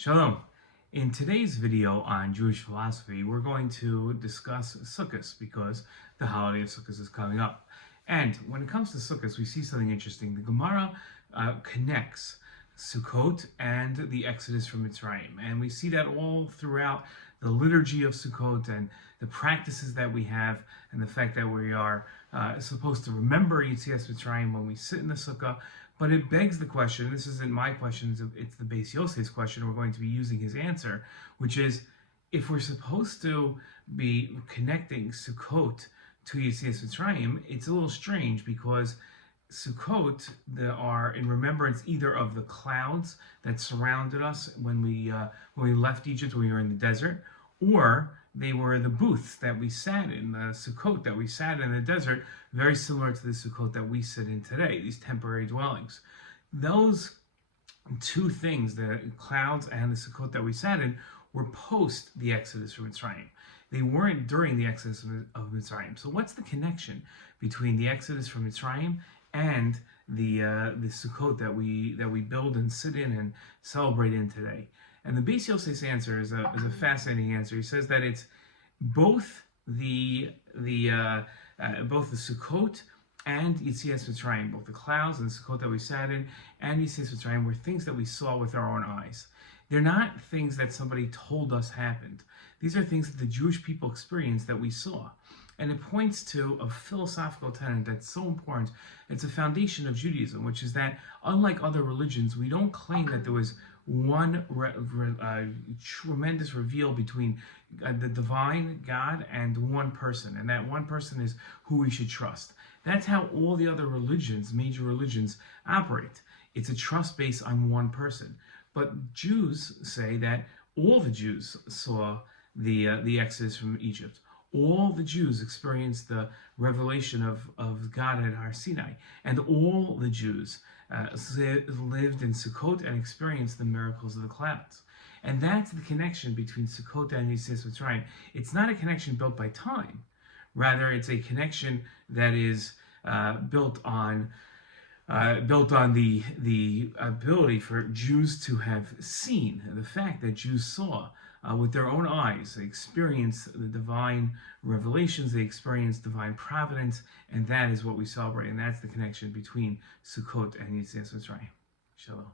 Shalom. In today's video on Jewish philosophy, we're going to discuss Sukkah because the holiday of Sukkah is coming up. And when it comes to Sukkah, we see something interesting. The Gemara connects Sukkot and the Exodus from Mitzrayim. And we see that all throughout the liturgy of Sukkot and the practices that we have and the fact that we are supposed to remember Yetzias Mitzrayim when we sit in the Sukkah. But it begs the question, and this isn't my question, it's the Beis Yosef's question, we're going to be using his answer, which is, if we're supposed to be connecting Sukkot to Yetzias Mitzrayim, it's a little strange because Sukkot are in remembrance either of the clouds that surrounded us when we left Egypt, when we were in the desert, or they were the booths that we sat in, the Sukkot that we sat in the desert, very similar to the Sukkot that we sit in today, these temporary dwellings. Those two things, the clouds and the Sukkot that we sat in, were post the Exodus from Mitzrayim. They weren't during the Exodus of Mitzrayim. So what's the connection between the Exodus from Mitzrayim and the Sukkot that we build and sit in and celebrate in today? And the Beis Yosef's answer is a fascinating answer. He says that it's both the Sukkot and Yetzias Mitzrayim, both the clouds and the Sukkot that we sat in and Yetzias Mitzrayim were things that we saw with our own eyes. They're not things that somebody told us happened. These are things that the Jewish people experienced that we saw. And it points to a philosophical tenet that's so important. It's a foundation of Judaism, which is that unlike other religions, we don't claim that there was one tremendous reveal between the divine God and one person, and that one person is who we should trust. That's how all the other religions, major religions, operate. It's a trust based on one person. But Jews say that all the Jews saw the Exodus from Egypt. All the Jews experienced the revelation of God at Har Sinai, and all the Jews lived in Sukkot and experienced the miracles of the clouds. And that's the connection between Sukkot and Yetzias Mitzrayim. It's not a connection built by time. Rather, it's a connection that is built on the ability for Jews to have seen, the fact that Jews saw with their own eyes. They experienced the divine revelations, they experienced divine providence, and that is what we celebrate. And that's the connection between Sukkot and Yetzias Mitzrayim. Shalom.